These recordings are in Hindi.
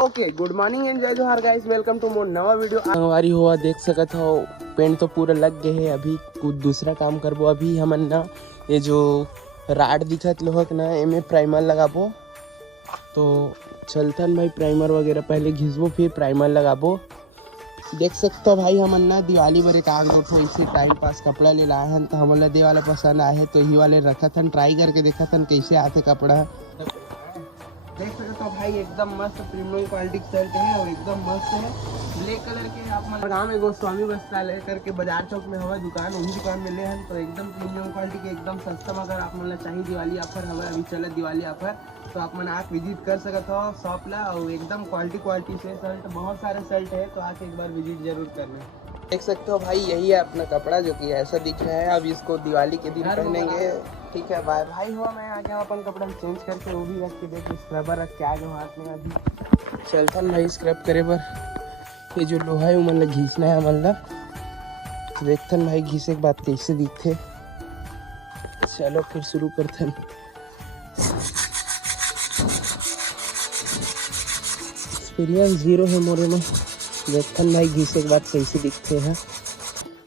ओके गुड मॉर्निंग एंड जय जोहार गाइस, वेलकम टू मोर नवा वीडियो। संगवारी हुआ देख सकत हो, पेंट तो पूरा लग गए है। अभी कुछ दूसरा काम करबो। अभी हमन ना ये जो राड दिखत लोहक ना एमे प्राइमर लगाबो। तो चलथन भाई, प्राइमर वगैरह पहले घिसबो फिर प्राइमर लगाबो। देख सकते हो भाई, हमन ना दिवाली बर एक आग दो ठो ऐसे टाइम पास कपड़ा ले लाए हन। तो हमन ला दे वाला पसंद आए तो ही वाले रखत हन, ट्राई करके देखत हन कैसे आते कपड़ा। देख सकते हो भाई, एकदम मस्त प्रीमियम क्वालिटी की शर्ट है और एकदम मस्त है। ब्लैक कलर के आप मन गाँव में गोस्वामी बस्ता ले करके बाजार चौक में हवा दुकान, वही दुकान में ले हन। तो एकदम प्रीमियम क्वालिटी के एकदम सस्ता में अगर आप मन चाहिए दिवाली ऑफर हवा, अभी चले दिवाली ऑफर, तो आप मन आप विजिट कर सकते हो शॉप ला। और एकदम क्वालिटी से शर्ट, बहुत सारे शर्ट है, तो आके एक बार विजिट जरूर करना। देख सकते हो भाई, यही है अपना कपड़ा जो कि ऐसा दिख रहा है। अब इसको दिवाली के दिन पहनेंगे। ठीक है बाय भाई। हुआ मैं आ गया अपन कपड़ा चेंज करके, वो भी रख के देख, स्क्रबर रख के आ गया हाथ में। अभी चलथन भाई स्क्रब करे बर। ये जो लोहा है वो मन ला घीसना है मन ला। देखथन भाई घीसे के बाद कैसे दिखते। चलो फिर शुरू करथन। एक्सपीरियंस जीरो है मोरे में। देखथन भाई घीसे के बाद कैसे दिखते हैं।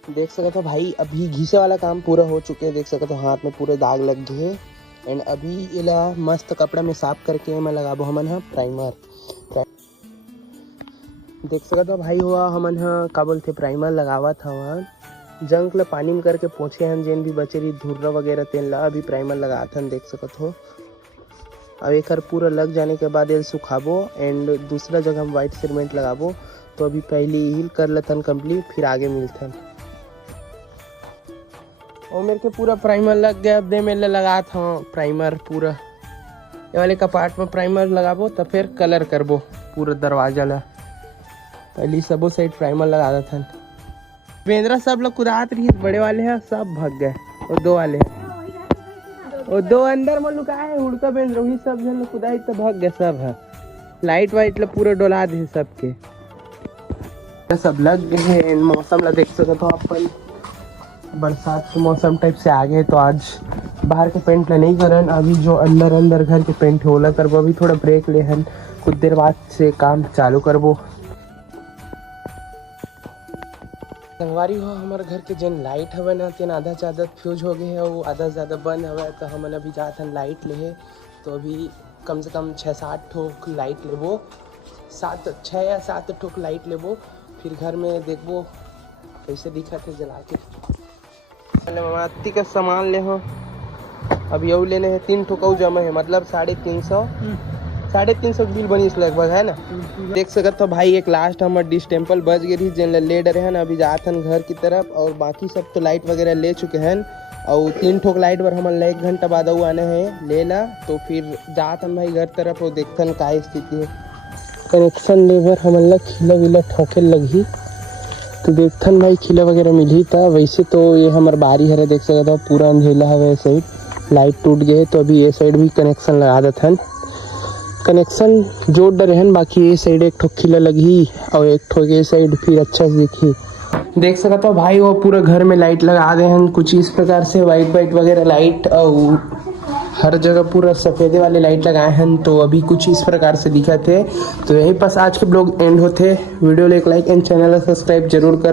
देख सकते हो भाई, अभी घीसे वाला काम पूरा हो चुके हैं। देख सकते हो हाथ में पूरे दाग लग गए हैं। एंड अभी इला मस्त कपड़ा में साफ करके मैं लगाबो हमन हा प्राइमर। देख सकते हो भाई, हुआ हमन हा का बोलते प्राइमर लगावत हवा। जंक ला पानी में करके पोछे हन, जेन भी बचे रही धुर्रा वगैरह तेल ला अभी प्राइमर लगात हन। देख सकते हो अब एक पूरा लग जाने के बाद ये सुखाबो एंड दूसरा जगह हम व्हाइट सीमेंट लगाबो। तो अभी पहले ही कर लेथन कंप्लीट, फिर आगे मिलथन। और मेरे के पूरा प्राइमर लग गया। अब दे मेरे लगा था प्राइमर पूरा, ये वाले कपाट में प्राइमर लगाबो तो फिर कलर करबो पूरा दरवाजा ला। पहले सबो साइड प्राइमर लगा देथन। बेंद्रा सब लोग कुदात रही, बड़े वाले हैं सब भाग गए और दो वाले हैं और दो अंदर में लुकाए है। उड़का बेंद्रा वही सब जन लोग कुदाई तो भाग गए सब है। लाइट वाइट ला पूरा डोला दे सबके, सब लग गए हैं। मौसम ला देख सकते हो अपन, बरसात के मौसम टाइप से आ गए। तो आज बाहर के पेंट ला नहीं करन, अभी जो अंदर घर के पेंट होला करबो। अभी थोड़ा ब्रेक ले हन, कुछ देर बाद से काम चालू करबो। संगवारी हो, हमारे घर के जन लाइट हवे ना तेन आधा से आधा फ्यूज हो गए है, वो आधा से ज़्यादा बंद हवे। तो हमन अभी जात हन लाइट ले। तो अभी कम से कम 6-7 ठोक लाइट लेबो, 6 या 7 ठोक लाइट लेबो। फिर घर में देखबो कैसे दिखत है जला के। मोमबत्ती का सामान ले हो, अब यू लेने हैं 3 ठोकाऊ जमा है, मतलब 350 बिल बनी इस लगभग है ना। देख सकते हो भाई, एक लास्ट हमारे डिस्टेम्पल बच गई जिन ले डरे हैं। अभी जात हन घर की तरफ, और बाकी सब तो लाइट वगैरह ले चुके हैं। और 3 ठोक लाइट पर हम 1 घंटा बाद आने हैं ले ला। तो फिर जात हन भाई घर तरफ और देखथन का स्थिति है। कनेक्शन लेबर हमन खिला विला ठोके लगी, तो देखथन भाई खिला वगैरह मिली था। वैसे तो ये हमार बारी है, देख सकते हो पूरा अंधेला है। साइड लाइट टूट गए, तो अभी ये साइड भी कनेक्शन लगा देथन। कनेक्शन जोड़ डरे हैं, बाकी ये साइड एक ठो खिला लगी और एक ठो ये साइड फिर अच्छा से दिखी। देख सकते हो भाई, वो पूरा घर में लाइट लगा दे हैं कुछ इस प्रकार से, वाइट वगैरह लाइट, और हर जगह पूरा सफ़ेदे वाले लाइट लगाए हैं। तो अभी कुछ इस प्रकार से दिखा थे। तो यही बस आज के ब्लॉग एंड होते। Video like and channel subscribe जरूर कर।